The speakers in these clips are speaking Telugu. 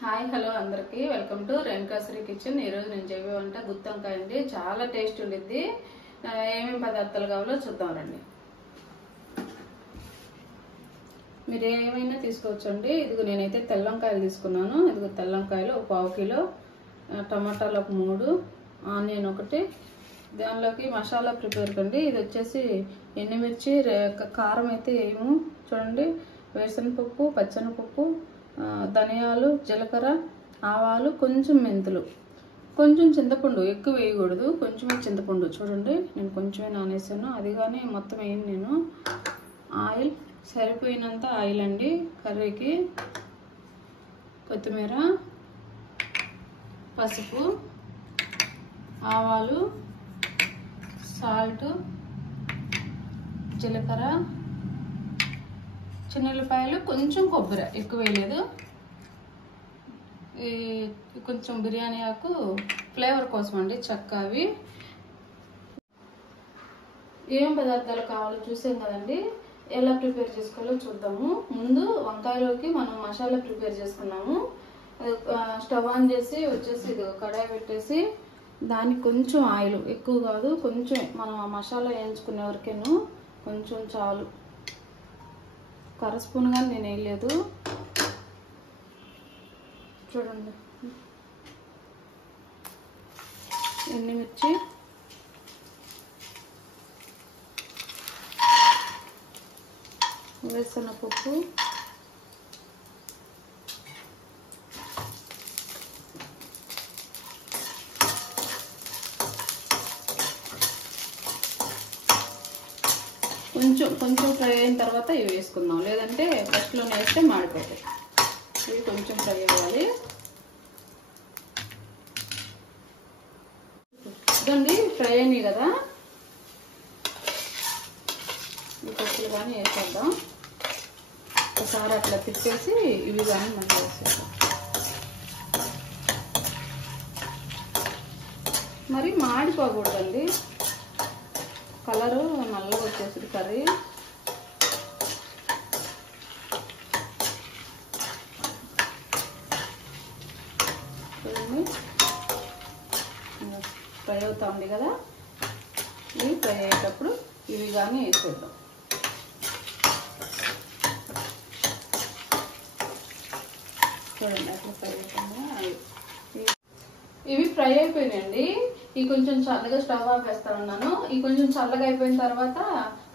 హాయ్ హలో అందరికి వెల్కమ్ టు రేణుకాశ్రీ కిచెన్. ఈరోజు నేను చెప్పే వంట గుత్తి వంకాయ అండి. చాలా టేస్ట్ ఉండిద్ది. ఏమేమి పదార్థాలు కావాలో చూద్దాం రండి. మీరు ఏమైనా తీసుకోవచ్చండి. ఇదిగో నేనైతే తెల్ల వంకాయలు తీసుకున్నాను. ఇదిగో తెల్ల వంకాయలు ఒక 1/2 కిలో, టమాటాలు ఒక 3, ఆనియన్ ఒకటి. దానిలోకి మసాలా ప్రిపేర్ కండి. ఇది వచ్చేసి ఎండుమిర్చి, కారం అయితే ఏమో చూడండి, వేరుశనగపప్పు, పచ్చెనగపప్పు, ధనియాలు, జీలకర్ర, ఆవాలు, కొంచెం మెంతులు, కొంచెం చింతపండు. ఎక్కువ వేయకూడదు, కొంచెమే చింతపండు. చూడండి నేను కొంచెమే నానేసాను, అది కానీ మొత్తం వేయను నేను. ఆయిల్ సరిపోయినంత ఆయిల్ అండి కర్రీకి. కొత్తిమీర, పసుపు, ఆవాలు, సాల్ట్, జీలకర్ర, చిన్నుల్లిపాయలు, కొంచెం కొబ్బరి, ఎక్కువ వేయలేదు. కొంచెం బిర్యానీ ఆకు ఫ్లేవర్ కోసం అండి, చెక్క. అవి ఏం పదార్థాలు కావాలో చూసాం కదండి. ఎలా ప్రిపేర్ చేసుకోవాలో చూద్దాము. ముందు వంకాయలోకి మనం మసాలా ప్రిపేర్ చేసుకున్నాము. స్టవ్ ఆన్ చేసి వచ్చేసి ఇది కడాయి పెట్టేసి దానికి కొంచెం ఆయిల్, ఎక్కువ కాదు, కొంచెం మనం ఆ మసాలా వేయించుకునే వరకేను, కొంచెం చాలు. స్పూన్ కానీ నేను వేయలేదు. చూడండి, ఎండుమిర్చి, వేరుశనగపప్పు, కొంచెం ఫ్రై అయిన తర్వాత ఇవి వేసుకుందాం, లేదంటే ఫస్ట్లోనే వేస్తే మాడిపోతాయి. ఇవి కొంచెం ఫ్రై అవ్వాలి. ఇదండి ఫ్రై అయినాయి కదా, ఈ పప్పులు కానీ వేసేద్దాం. ఒకసారి అట్లా తిప్పేసి ఇవి కానీ మళ్ళీ వేసేద్దాం. మరి మాడిపోకూడదండి, కలరు నల్లగా వచ్చేసింది కర్రీ. చూడండి ఫ్రై అవుతా ఉంది కదా. ఇవి ఫ్రై అయ్యేటప్పుడు ఇవి కానీ వేసేద్దాం. చూడండి అట్లా ఫ్రై అవుతుందా. ఇవి ఫ్రై అయిపోయినాయండి. ఇవి కొంచెం చల్లగా స్టవ్ ఆపేస్తా ఉన్నాను. ఇవి కొంచెం చల్లగా అయిపోయిన తర్వాత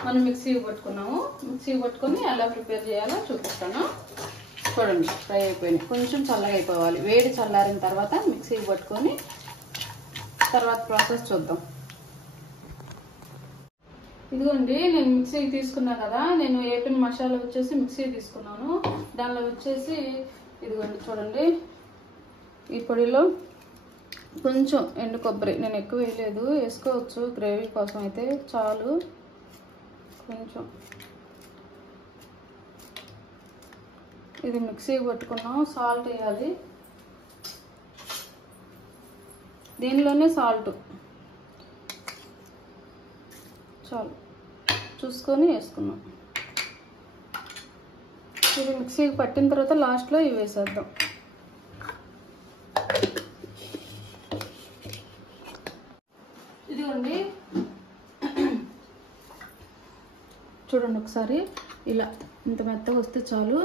మనం మిక్సీ పట్టుకున్నాము. మిక్సీ పట్టుకొని ఎలా ప్రిపేర్ చేయాలో చూపిస్తాను. చూడండి ఫ్రై అయిపోయినాయి. కొంచెం చల్లగా అయిపోవాలి. వేడి చల్లారిన తర్వాత మిక్సీ పట్టుకొని తర్వాత ప్రాసెస్ చూద్దాం. ఇదిగోండి నేను మిక్సీ తీసుకున్నా కదా. నేను ఏపిన మసాలా వచ్చేసి మిక్సీ తీసుకున్నాను. దానిలో వచ్చేసి ఇదిగోండి చూడండి, ఈ పొడిలో కొంచెం ఎండు కొబ్బరి, నేను ఎక్కువ వేయలేదు, వేసుకోవచ్చు గ్రేవీ కోసం అయితే చాలు. కొంచెం ఇది మిక్సీ పట్టుకున్నాం. సాల్ట్ వేయాలి, దీనిలోనే సాల్ట్ చాలు, చూసుకొని వేసుకున్నాం. ఇది మిక్సీకి పట్టిన తర్వాత లాస్ట్లో ఇవి వేసేద్దాం. ఇదిగోండి చూడండి ఒకసారి ఇలా ఇంత మెత్తగా వస్తే చాలు.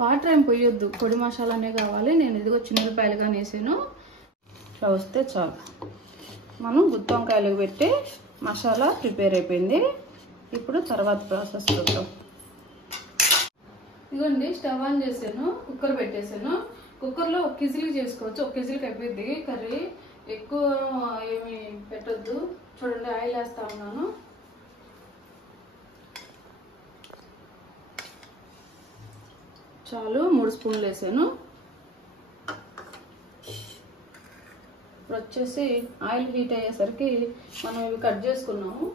వాటర్ ఏం పోయొద్దు, పొడి మసాలానే కావాలి. నేను ఇదిగో చిన్నులపాయలు కానీ వేసాను. ఇలా వస్తే చాలు. మనం గుత్తి వంకాయలకు పెట్టి మసాలా ప్రిపేర్ అయిపోయింది. ఇప్పుడు తర్వాత ప్రాసెస్ చూద్దాం. ఇదిగోండి స్టవ్ ఆన్ చేసాను, కుక్కర్ పెట్టేసాను. కుక్కర్లో 1 కేజీలు చేసుకోవచ్చు, 1 కేజీలకి అయిపోయింది కర్రీ. ఎక్కువ ఏమి పెట్టొద్దు. చూడండి ఆయిల్ వేస్తా ఉన్నాను. చాలు, 3 స్పూన్లు వేసాను. ఇప్పుడు వచ్చేసి ఆయిల్ హీట్ అయ్యేసరికి మనం ఇవి కట్ చేసుకున్నాము.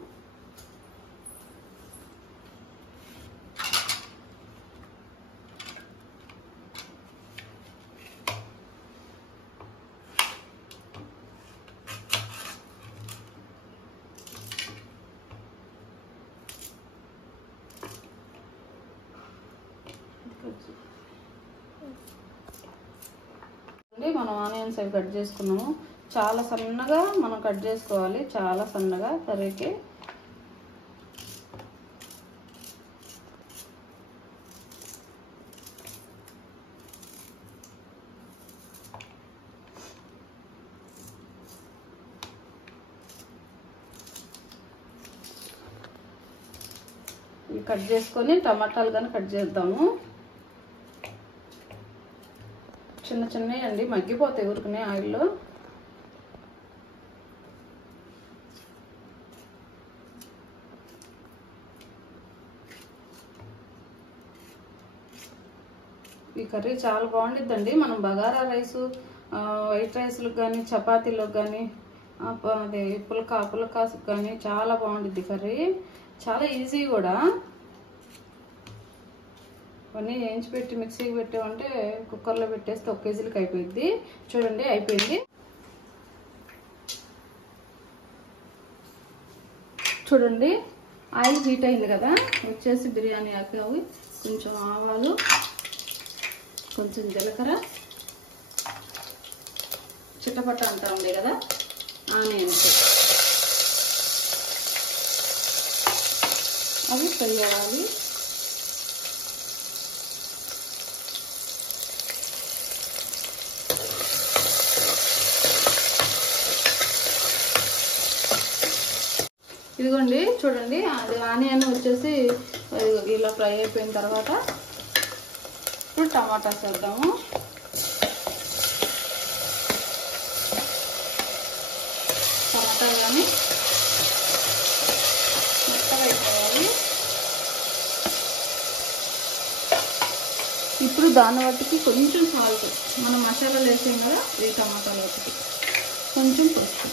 మనం ఆనియన్స్ అవి కట్ చేసుకున్నాము. చాలా సన్నగా మనం కట్ చేసుకోవాలి, చాలా సన్నగా కర్రీకి. ఇవి కట్ చేసుకొని టమాటాలు కానీ కట్ చేద్దాము. చిన్న చిన్నవి అండి, మగ్గిపోతాయి ఊరుకునే ఆయిల్లో. ఈ కర్రీ చాలా బాగుండిద్దండి. మనం బగారా రైసు, వైట్ రైస్లకు కానీ, చపాతీలకు కానీ, అదే పులకాసుకు కానీ చాలా బాగుండిద్ది కర్రీ. చాలా ఈజీ కూడా. ఇవన్నీ వేయించి పెట్టి మిక్సీకి పెట్టామంటే కుక్కర్లో పెట్టేస్తే 1 కేజీలకి అయిపోయింది. చూడండి అయిపోయింది. చూడండి ఆయిల్ హీట్ అయింది కదా. వచ్చేసి బిర్యానీ ఆకు, కొంచెం ఆవాలు, కొంచెం జీలకర్ర, చిట్టపట్ట అంటా ఉంది కదా, ఆనియన్స్ అవి ఫ్రై అవ్వాలి. ఇదిగోండి చూడండి, అది ఆనియన్ వచ్చేసి ఇలా ఫ్రై అయిపోయిన తర్వాత ఇప్పుడు టమాటాస్ వేద్దాము. టమాటా కానీ మెత్తగా అయిపోవాలి. ఇప్పుడు దాన్ని బట్టికి కొంచెం సాల్ట్, మనం మసాలాలు వేసాం కదా ఈ టమాటాల బట్టికి కొంచెం పసుపు.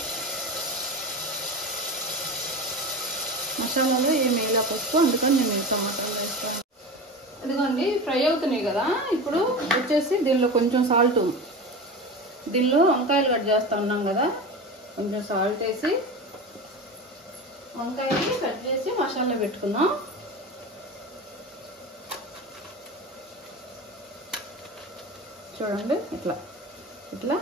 మసాలాలో ఏమి వేయాల పసుపు, అందుకని నేను టమాటాలు వేస్తాను. ఇదిగోండి ఫ్రై అవుతున్నాయి కదా. ఇప్పుడు వచ్చేసి దీనిలో కొంచెం సాల్ట్, దీనిలో వంకాయలు కట్ చేస్తూ ఉన్నాం కదా, కొంచెం సాల్ట్ వేసి వంకాయని కట్ చేసి మసాలా పెట్టుకుందాం. చూడండి ఇట్లా ఇట్లా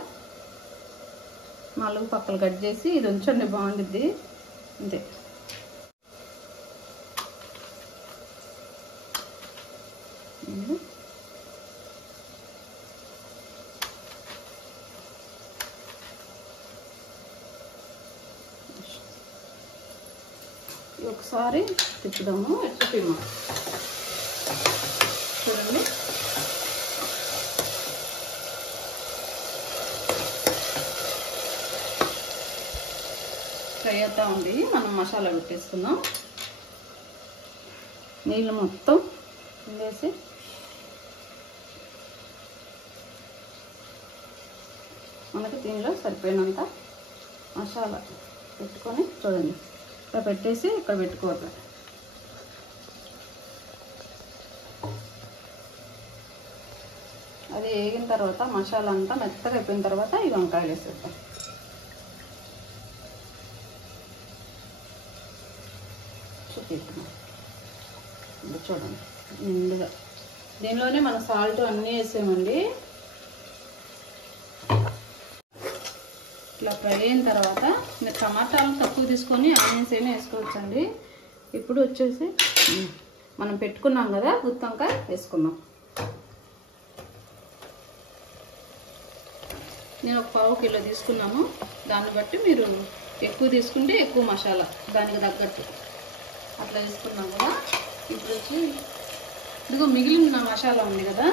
4 పక్కలు కట్ చేసి ఇది ఉంచండి, బాగుండిద్ది. అంతే. ఒకసారి తిప్పుదాము. తిప్పిమా చూడండి. ఫ్రై అవుతా ఉంది. మనం మసాలా పెట్టేసుకుందాం. నీళ్ళు మొత్తం వేసి మనకి దీనిలో సరిపోయినంత మసాలా పెట్టుకొని చూడండి ఇక్కడ పెట్టేసి ఇక్కడ పెట్టుకోవాలి. అది వేగిన తర్వాత మసాలా అంతా మెత్తగా అయిపోయిన తర్వాత ఈ వంకాయలు వేసేద్దాం. చూపిస్తున్నాం చూడండి నిండుగా. దీనిలోనే మన సాల్ట్ అన్నీ వేసామండి. ఇట్లా ఫ్రై అయిన తర్వాత మీరు టమాటాలు తక్కువ తీసుకొని ఆనియన్స్ అయినా వేసుకోవచ్చండి. ఇప్పుడు వచ్చేసి మనం పెట్టుకున్నాం కదా గుత్తి వంకాయ వేసుకున్నాం. నేను ఒక 1/2 కిలో తీసుకున్నాను. దాన్ని బట్టి మీరు ఎక్కువ తీసుకుంటే ఎక్కువ మసాలా దానికి తగ్గట్టు అట్లా తీసుకున్నాం కదా. ఇప్పుడు వచ్చి ఇదిగో మిగిలిన మసాలా ఉంది కదా,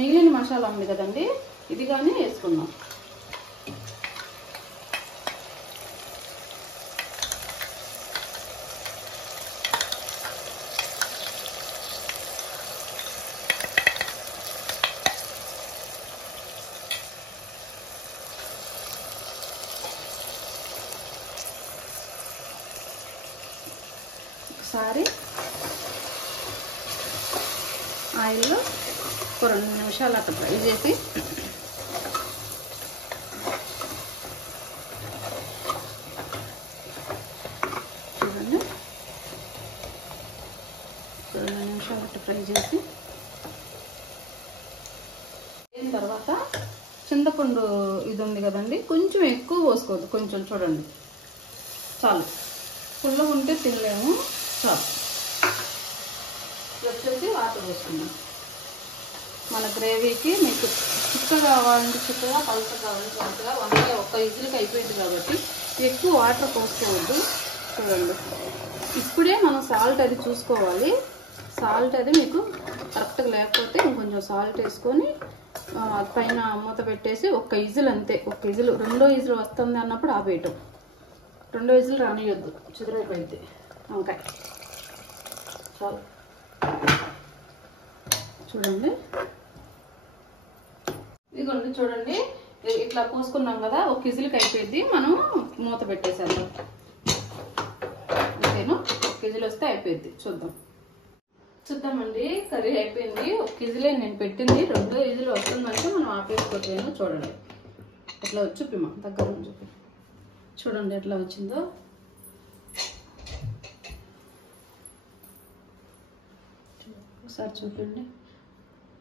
మిగిలిన మసాలా ఉంది కదండి, ఇది కానీ వేసుకున్నాం. ఒకసారి ఆయిల్లో ఒక 2 నిమిషాలు అట్లా ఫ్రై చేసి చూడండి. 2 నిమిషాలు అట్లా ఫ్రై చేసి అయిన తర్వాత చింతపండు ఇది ఉంది కదండి, కొంచెం ఎక్కువ పోసుకోవద్దు, కొంచెం చూడండి చాలు. ఫుల్గా ఉంటే తినలేము, చాలు. వచ్చేసి వాటర్ పోసుకున్నాం. మన గ్రేవీకి మీకు చిక్కగా కావాలంటే చిక్కగా, పలుచగా కావాలంటే పలుచగా. వంకాయ ఒక్క ఇజిల్కి అయిపోయింది కాబట్టి ఎక్కువ వాటర్ పోసుకోవద్దు. చూడండి, ఇప్పుడే మనం సాల్ట్ అది చూసుకోవాలి. సాల్ట్ అది మీకు కరెక్ట్గా లేకపోతే ఇంకొంచెం సాల్ట్ వేసుకొని పైన మూత పెట్టేసి ఒక్క ఇజిల్ అంతే. ఒక్క ఇజిల్, రెండో ఇజిల్ వస్తుంది అన్నప్పుడు ఆపేయటం. రెండో ఇజిల్ రానియొద్దు, చిదిరైపోయింది వంకాయ. చాలు. చూడండి, ఇదిగోండి చూడండి, ఇట్లా పోసుకున్నాం కదా, ఒక ఇజిల్కి అయిపోయింది. మనం మూత పెట్టేసేద్దాం. అంతేను, ఒక ఇజిల్ వస్తే అయిపోయింది. చూద్దామండి. కర్రీ అయిపోయింది. ఒక ఇజిలే నేను పెట్టింది. రెండో ఇజిల్ వస్తుందంటే మనం ఆపేసుకోవట్లేను. చూడండి ఎట్లా వచ్చి చూపిమా, దగ్గర చూపి. చూడండి ఎట్లా వచ్చిందో. ఒకసారి చూపండి.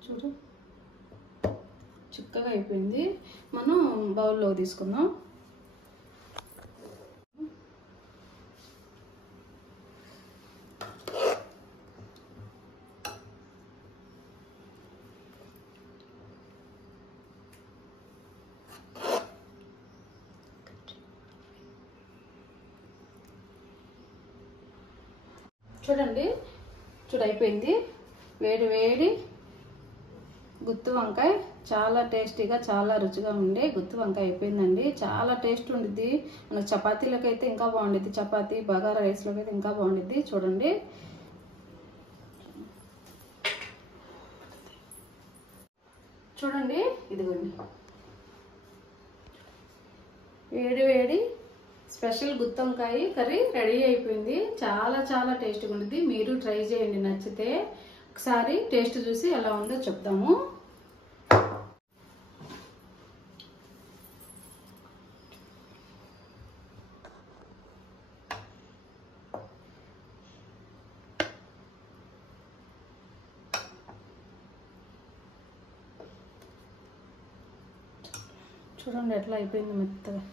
చూడు, చిక్కగా అయిపోయింది. మనం బౌల్లో తీసుకుందాం. చూడండి, అయిపోయింది. వేడి వేడి గుత్తి వంకాయ, చాలా టేస్టీగా, చాలా రుచిగా ఉండే గుత్తి వంకాయ అయిపోయిందండి. చాలా టేస్ట్ ఉండిద్ది. మనకు చపాతీలోకి అయితే ఇంకా బాగుండిద్ది. చపాతీ బగారా రైస్లోకి అయితే ఇంకా బాగుండిద్ది. చూడండి, ఇదిగోండి వేడి వేడి స్పెషల్ గుత్తి వంకాయ కర్రీ రెడీ అయిపోయింది. చాలా చాలా టేస్ట్గా ఉండిద్ది. మీరు ట్రై చేయండి, నచ్చితే. ఒకసారి టేస్ట్ చూసి ఎలా ఉందో చెప్తాము. చూడండి ఎట్లా అయిపోయింది మెత్తగా.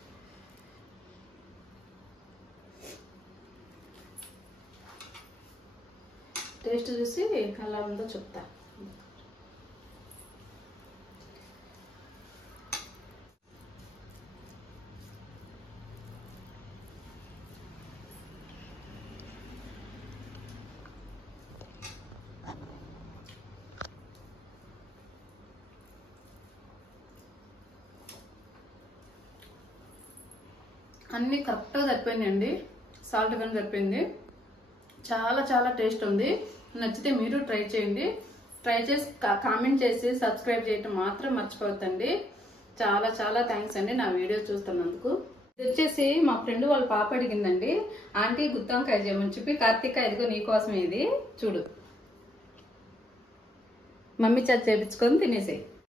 టేస్ట్ చూసి ఎలా ఉందో చెప్తా. అన్నీ కరెక్ట్గా సరిపోయినాయండి. సాల్ట్ కానీ సరిపోయింది. చాలా చాలా టేస్ట్ ఉంది. నచ్చితే మీరు ట్రై చేయండి. ట్రై చేసి కామెంట్ చేసి సబ్స్క్రైబ్ చేయటం మాత్రం మర్చిపోవద్దండి. చాలా చాలా థ్యాంక్స్ అండి నా వీడియో చూస్తున్నందుకు. ఇది వచ్చేసి మా ఫ్రెండ్ వాళ్ళ పాప అడిగిందండి, ఆంటీ గుత్తి వంకాయ చేయమని చెప్పి. కార్తీక, ఇదిగో నీకోసం ఇది చూడు. మమ్మీ చేత చేపించుకొని తినేసేయి.